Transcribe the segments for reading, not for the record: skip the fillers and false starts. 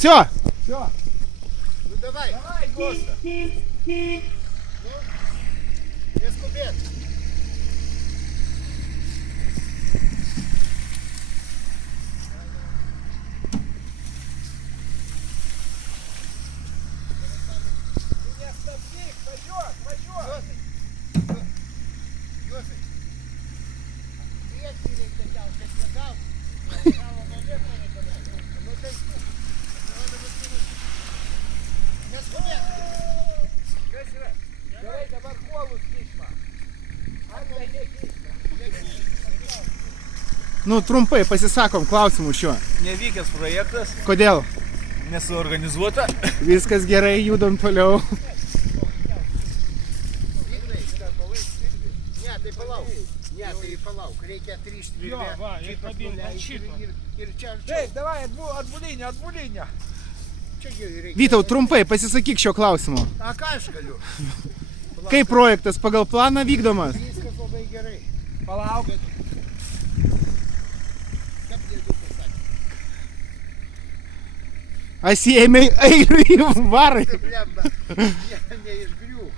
Все. Все. Ну давай. Давай, Госта. Ну, без кубет. Nu, trumpai pasisakom klausimų šiuo. Nevykęs projektas, Kodėl? nesuorganizuota. Viskas gerai, judam toliau. Ne, tai palauk. Ne, tai palauk. Reikia atrišti virvę. Jo, va, ir kabint ant šito. Ir čia arčiau. Taip, davai, atbulinę. Čiagi reikia. Vytau, trumpai pasisakyk šio klausimo. A, ką aš galiu? Kaip projektas pagal planą vykdomas? Viskas labai gerai. Palauk. Kaip jie du pasakė? Asiėmei airių į varai. Blemba. Neišgriūk.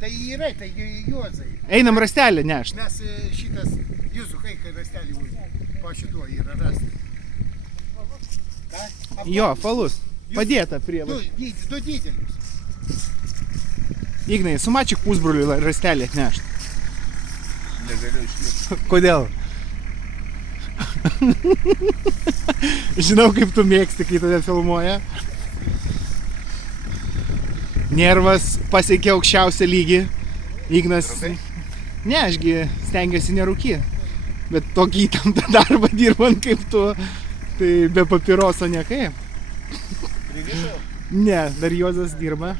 Tai yra, tai juozai. Einam rastelį nešt. Mes šitas juzukai, kai rastelį po šituo yra rasti. Jo, falus. Padėta prie. Du didelius. Ignai, sumačyk pusbroliui rastelį atnešt. Negaliu išlipti. Kodėl? Žinau, kaip tu mėgsti, kai tave filmuoja. Nervas pasiekė aukščiausią lygį. Ignas... Ne, ašgi stengiuosi nerūkyti. Bet tokį įtemptą darbą dirbant kaip tu, tai be papiroso niekaip. Ne, dar Juozas dirba.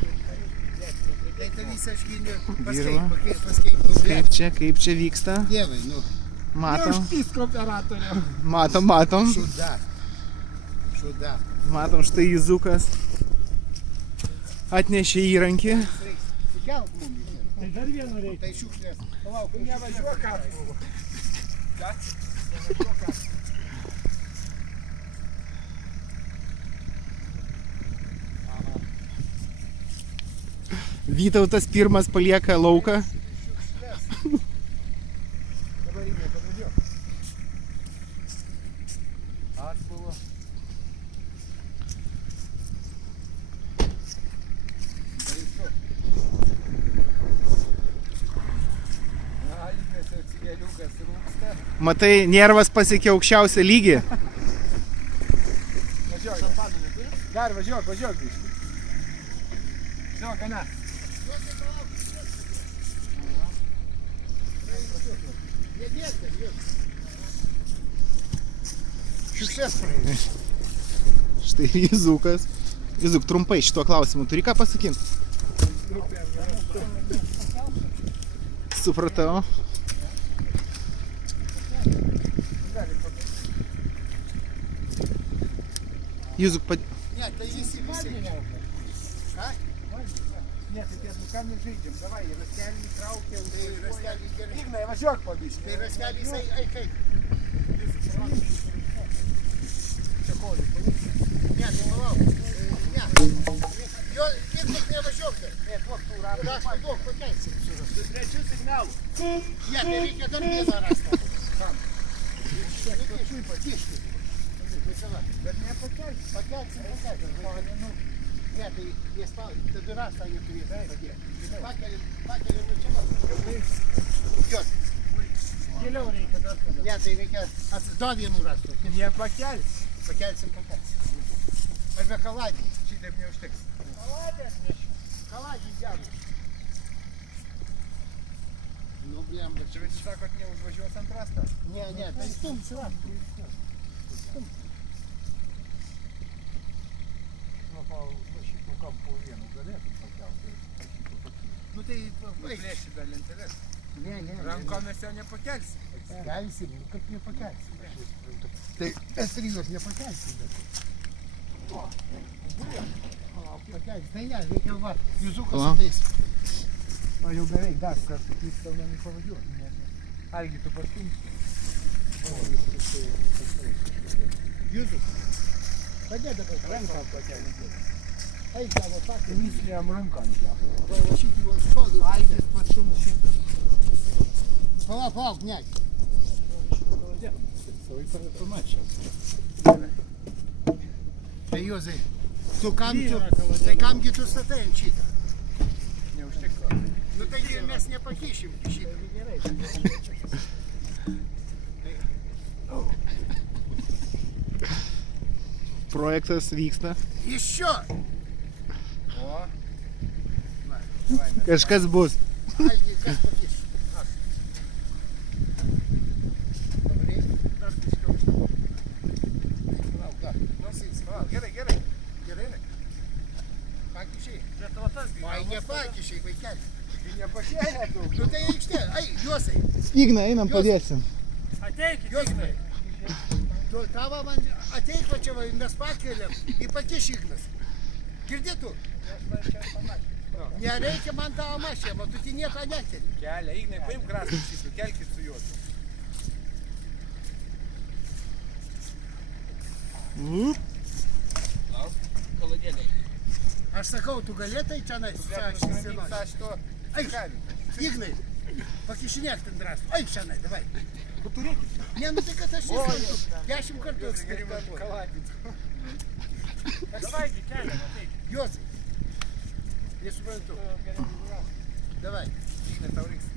Tai visą škinį Dirba. paskeip. Kaip čia vyksta? Dievai, nu. Matom, Neužpisk operatorių. matom. Šuda. Matom, štai Juzukas atnešė įrankį. Sukelk mum. Tai dar vieno reikia. Tai šiukšlės. Palauk, Nevažiuok apsaugo. Vytautas pirmas palieka lauką. Dabar įmė, padažiuok. Atbuvo. Na, įmės jau cigeliukas rūksta. Matai, nervas pasiekė aukščiausią lygį. Važiuok. Dar važiuok biškį. Žinau, gana. Šiukšlės praeis. Štai Juzukas. Juzuk, trumpai šituo klausimu turi ką pasakyti? Supratau. Juzuk, Ne, tai visi. Ką? Ne, tai tie, ką mes žaidžiam, davai, rastelį įtraukiau, tai rastelį gerai. Ignai, važiuok pabiškai. Tai rastelį jisai, ai kaip? Čia koliu, palauk. Ne, tai palauk. Ne. Jo, ir tik nevažiuok dar. Ne, duok tų ratų. Aš duok, pakelsim surasti. Su trečiu signalu. Ne, tai reikia dar vieną rastą. Kam? Patišti. Bet nepakelsi. Pakelsim. Ne, tai jie spaudė. Tai du rastą jie turės padėti. Pakelim ir čia va. Jos. Giliau reikia dar kada. Ne, tai reikia do vienų rastų. Nepakelsi. Pakelsim. Arba kaladį. Šitaip neužteks. Kaladį atnešiu. Kaladį gerų. Nu, blem, bet Čia visi sakot, neužvažiuos ant rastą. ne, tai stums rastų. Nu, po šitų kampų vienų galėtum pakelti. Nu, tai Nuplėši be lentelės. Ne. Rankomis jau nepakelsi. Kelsim, kaip nepakelsim. Tai estrijos nepakelsim. Pakelsim. Tai ne, reikia va, Juzukas ateis. Man jau beveik dar kartą, kai jis tau nepavažiuoti. Algi, tu pastumsi. Jūzų. Padėk dabar. Ranką pakelti. Eik tavo pakį. Jam ranką ant ją. Va šitį va šodų. Aidės pasums šitą. Palauk, ne. Savai pamačiau. Tai Juozai, tai kamgi tu statai ant šitą? Neužtekau. Nu taigi mes nepakišim šitą. Gerai. Projektas vyksta. Iš šio. O, Kažkas bus. Algi, kas pakiš? gerai. Gerai. Pakišiai. Bet va tas Ai, nepakišiai, vaikeli. Nepakėlė daug. Nu tai aikštė. Ai, Juozai. Igna, einam padėsim. Ateikit, Juozai. Tu tavo man ateik va čia, va, mes pakeliam. Į pakiš Ignas. Girdėtų? Nereikia man tavo mašėm, o tu ti nieko nekeli. Kelia, Ignai, paim krasą šitą, kelkit su juos. Aš sakau, tu galėtai čia nais. Eik, Ignai, pakišinėk ten drąsų. Eik čia nais, davai. Ne, nu tai kad aš nesuprantu. 10 kartų eksperimentuoju. Davai, keliam, ateik. Juozai. Nesuprantu. Davai. Ignai, tau reiks.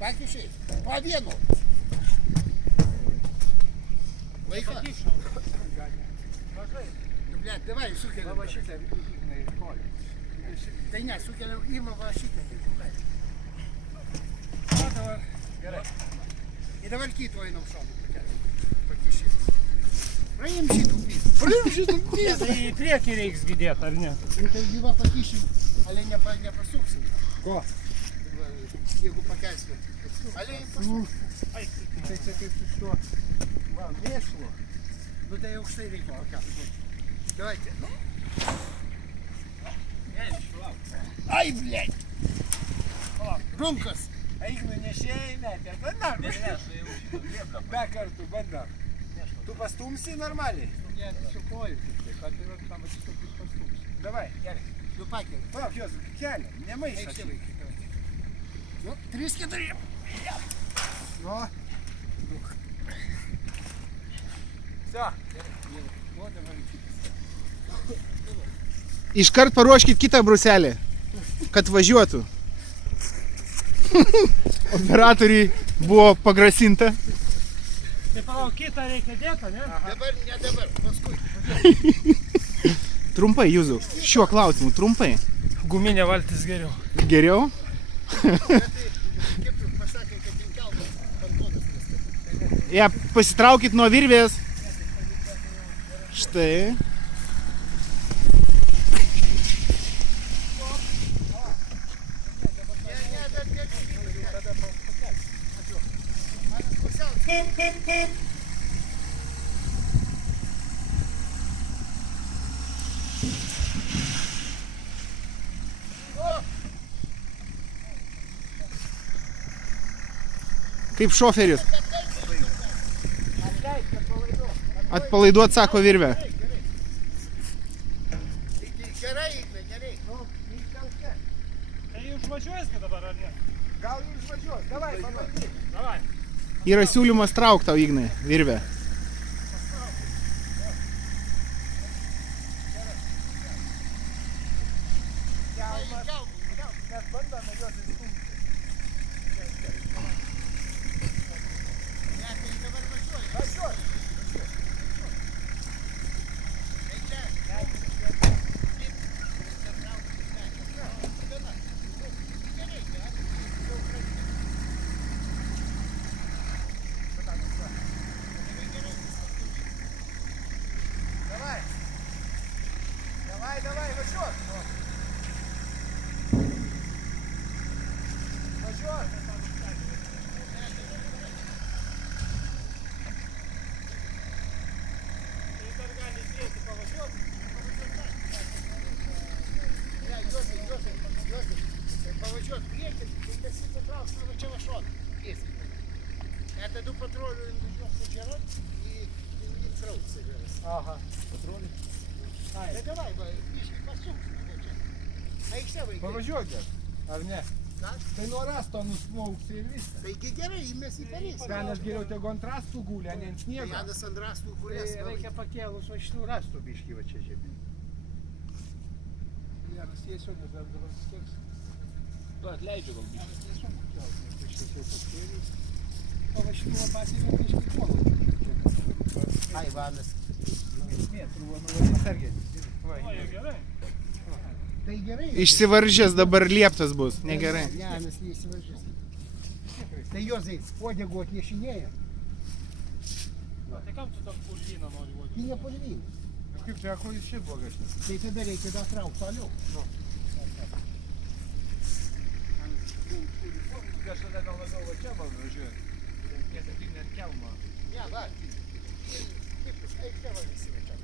Pakišiai. Po vienu. Laiko. Nu, blėt, davai, sukeliam. Va šitą Ignai koliu. Tai ne, sukeliam, ima va šitą. Gerai. И dabar kitą einam šonu. Pakišiai. Praim šitų pys. Tai į priekį reiks gydėt, ar ne? Nu tai gyva pakišim, ale nepasuksim. Ko? Jeigu pakelsime. Ale pasuksim. Tai čia kaip su šituo. Va, mėšlo. Nu tai aukštai reikia pakelti. Давайте. Ai, blėt. Runkas. Ignai, nešėjai, be kartų, bandam. Tu pastumsi normaliai? Ne, su koju tik tai, kad tai tam atsistukis pastumsi. Davai, gerai. Nu pakeli. Palauk, jos, kelia, nemaišą. Eik čia vaikai. Nu, 3-4. Nu. Все. Iškart paruoškit kitą bruselį, kad važiuotų. Operatoriui buvo pagrasinta. Tai palauk, kitą reikia dėti, ne? Dabar, ne dabar, paskui. Trumpai, Jūzų, šiuo klausimu, trumpai. Guminė valtis geriau. Geriau? Kaip tu pasakė, kad tinkeltas pantonas viskas. Ja, pasitraukit nuo virvės. Štai. Kaip šoferis. Atpalaiduot, sako virvę. Gerai, gerai. Tai užvažiuosi dabar, ar ne? Gal jūs važiuos, davai, pabandyk. Davai. Yra siūlymas trauk tau, Ignai, virvę. Mes bandome juos įstumti. Važiuos. Aha. Tai davai, va, biškai pasuksime. va čia. Aikšte vaikai. Pavažiuok dar, ar ne? Ką? Tai nuo rasto nusmauksi ir viskas. Taigi gerai, mes į Paryžių. Senas geriau tegu ant rastų gulė, ne ant sniego. Janas ant rastų Tai gulės. reikia pakėlus va šitų rastų biškį va čia žemyn. Vienas tiesiog, nes dar dabar skieks. Tu atleidžiu gal biškį. O va šitų lapatį yra biškį kolą. Ai, Vanas. Atsargiai. O, jau gerai. Tai gerai. Išsivaržęs dabar lieptas bus, negerai. Janas neįsivažiuos. Tai Jozai, uodegų atnešinėja. Tai kam tu tam purvyną nori uodegą? Tai ne polvynų. Kaip čia, ko jis šiaip blogesnis? Tai tada reikia dar traukti toliau. Kažkada gal labiau va čia man važiuoja. Tiesa, tik net kelmo. Ne, va. Kaip jūs, aikšte va visi va čia.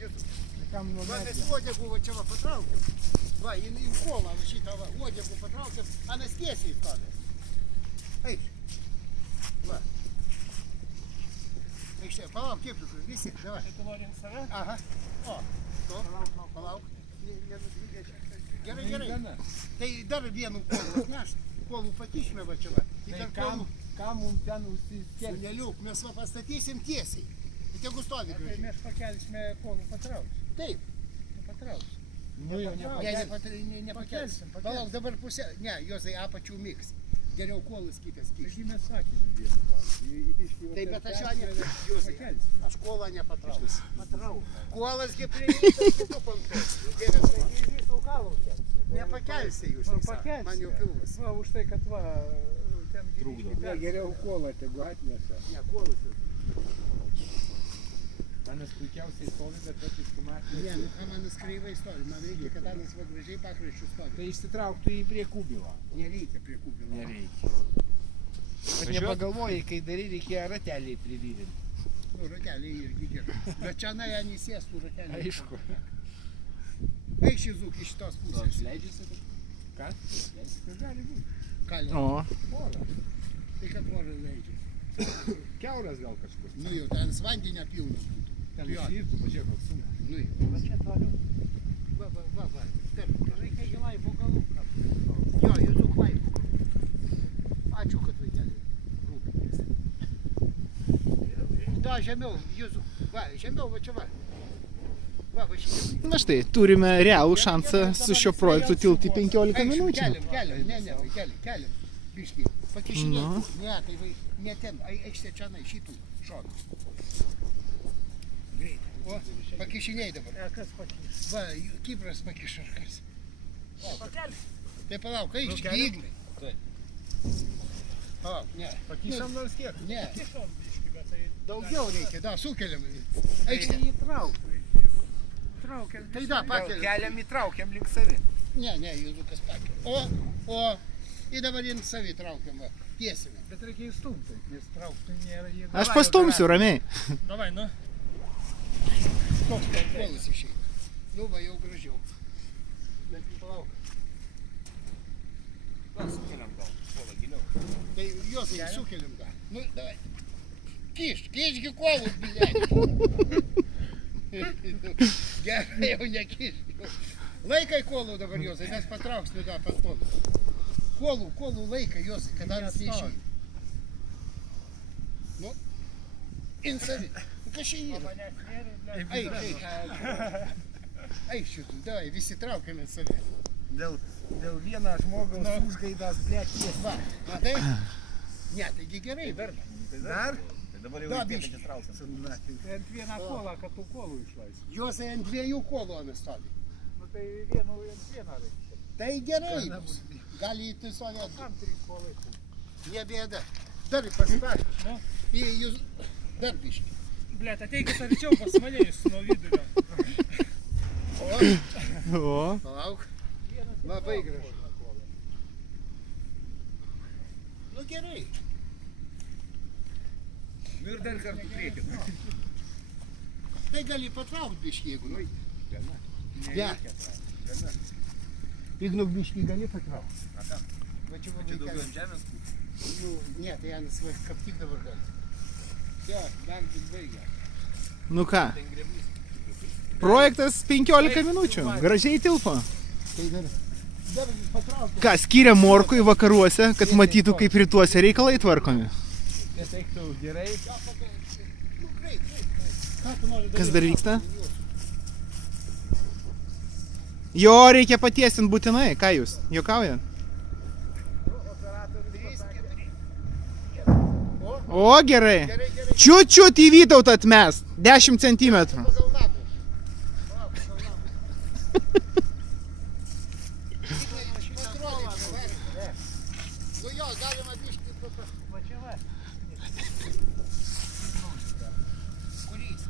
Jūsų. Kam nuo Va, mes medžio? uodegų va čia va patraukiam. Va, į kolą va šitą va uodegų patraukiam, anas tiesiai stovi. Eik. Va. Aikšte, palauk, kaip jūs, visi, davai. Tai tu nori ant save? Aha. O, to, palauk. Gerai, gerai. Gana. Tai dar vienu kolu atneš. Kolų pakišime va čia va. Į Tai tarp kam, kolų. kam mums ten užsiskelti? Sūneliuk, mes va pastatysim tiesiai. Tai tegu stovi Tai gražiai. mes pakelsime kolų patrauks. Taip. Patrauks. Nu jau Ne, nepakelsi. nepakelsim. Palauk, dabar pusė. Ne, Jozai apačių miks. Geriau kolus kitas kišti. Taigi mes sakėme vieną galą. Taip, bet aš jo ne. Jozai, Pakelsim. aš kolą nepatrauksiu. Patrauk. Kolasgi prieita kitų pantos. Dievas, Tai visų galų kelsi. nepakelsi jūs. Nu, tik sako. pakelsi. Man jau pilvas. Va, už tai, kad va, ten Trukdo. Ne, geriau kolą tegu atneša. Ne, kolus jau. Anas puikiausiai stovi, bet vat išsimatė. Ne, nu ką man kreivai stovi. Man reikia, kad anas va gražiai pakraščių stovi. Tai išsitrauktų jį prie kubilo. Nereikia prie kubilo. Nereikia. Bet nepagalvojai, kai darė reikėjo ratelį privyrinti. Nu, rateliai irgi gerai. Bet čia najanį sėstų rateliai. Aišku. Eik šį zūk iš tos pusės. Leidžiasi taip? Ką? Leidžiasi, tai gali būti. Kalė. O, Oras. Tai kad vorai leidžia. Kiauras gal kažkur. Nu jau, ten vandenio pilnas būtų. Ten Jo. išliptų, pažiūrėk, koks sumas. Nu jau. Va čia toliau. Va. Taip. Reikia gilai po galų. Jo, jūsų klaipų. Ačiū, kad vaikeli rūpinės. Da, žemiau, jūsų. Va, žemiau, va čia va. Va šitie. na štai, turime realų šansą su šiuo projektu tilti 15 minučių. Keliam, ne, vaikeli, keliam. Biškį, pakišinėti. Ne, tai vai, ne ten, aikštė čia, šitų šonų. Greit. O, pakišiniai dabar. Kas pakys? Va, Kipras pakiš ar kas. Pakelsi. Tai palauk, aikštė, įgnai. Palauk, ne. Pakišam nors kiek. Ne, Kišom biškį, bet tai... daugiau reikia, da, sukeliam. Tai Aikštė. įtrauk. Traukiam. Tai da, pakeliam. Keliam įtraukiam link savi. Ne, Jūzukas pakeliam. O, ir dabar jį savį traukiam, va, tiesime. Bet reikia įstumti, nes traukti nėra jėga. Aš pastumsiu ramiai. Davai, nu. Koks ten kolas išeina. Nu, va, jau gražiau. Bet palauk. Va, sukeliam gal, kolą giliau. Tai Jozai, sukeliam da. Nu, davai. Kiški kolus, bilėti. Gerai, jau nekiški. Laikai kolų dabar, Jozai, mes patrauksime da pantoną. Kolų laikai, Jozai, kad anas neišeina. Nu, insavi. Nu, kas čia yra? Eik. Eik šitų, davai, visi traukiame save. Dėl vieno žmogaus užgaidas, blėt, ties. Va, matai? Ne, taigi gerai, dar. Dar? Tai dabar jau Da, į biškį. priekį traukiam. Tai ant vieną kolą, kad tų kolų išlaisvė. Jozai ant dviejų kolų ant stovi. Nu tai vienu ant vieną reikia. Tai gerai bus. Gali įti sovėt. Tam 3 kolai. Ne bėda. Dar pasiprašau. Nu. Į jūs dar biškį. Blet, ateikit arčiau pas mane jūs nuo vidurio. O, O, palauk. Labai gražu. Nu gerai. Nu ir dar kartų priekį. Tai gali patraukti biškį, jeigu nu. Gana. Nereikia Gana. Ignuk biškį gali patraukti. A ką? Va čia Čia daugiau ant žemės. Nu, ne, tai Janas va, kaip tik dabar gali. Jo, dar tik baigia. nu ką, Ten greblys Projektas 15 minučių. Gražiai tilpo. Tai dar patrauk. Ką, skiria Morkui vakaruose, kad matytų, kaip rytuose reikalai tvarkomi. Neteiktų gerai. Kas dar vyksta? Jo, reikia patiesinti būtinai. Ką jūs? Juokaujat? O, gerai. Čiut į Vytautą atmest. 10 centimetrų. Pagal nagus. Nu jo, galima biškį Va čia va. kurys.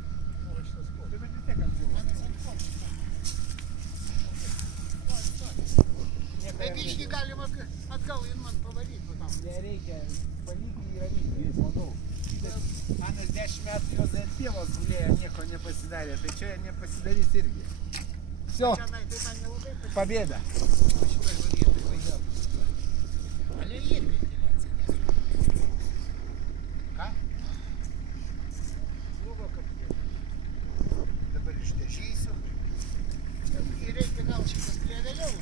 Tai biškį galima atgal ir man pavaryti. Nereikia palikti į ramybę, manau. Anas 10 metų jos ant pievos gulėjo, nieko nepasidarė, tai čia nepasidarys irgi. Все, Tai man nelabai patiko победа. šitoj vietoj važiuoti. Ale ir ventiliacija, nes... Ką? Blogo, kad dabar išdažysiu. Ir reikia gal šitas prie vėliau.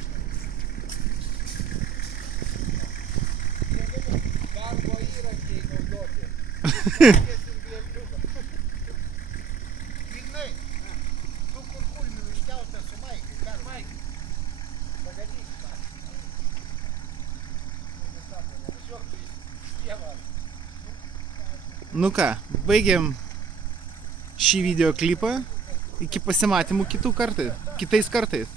Darbo įrankiai naudoti. Ignai, tu kur kulmių iškeltą su Maikai, dar Maikai. Pagadyk tą. Važiuok tu į pievą. Nu ką, baigiam šį videoklipą. Iki pasimatymų kitais kartais.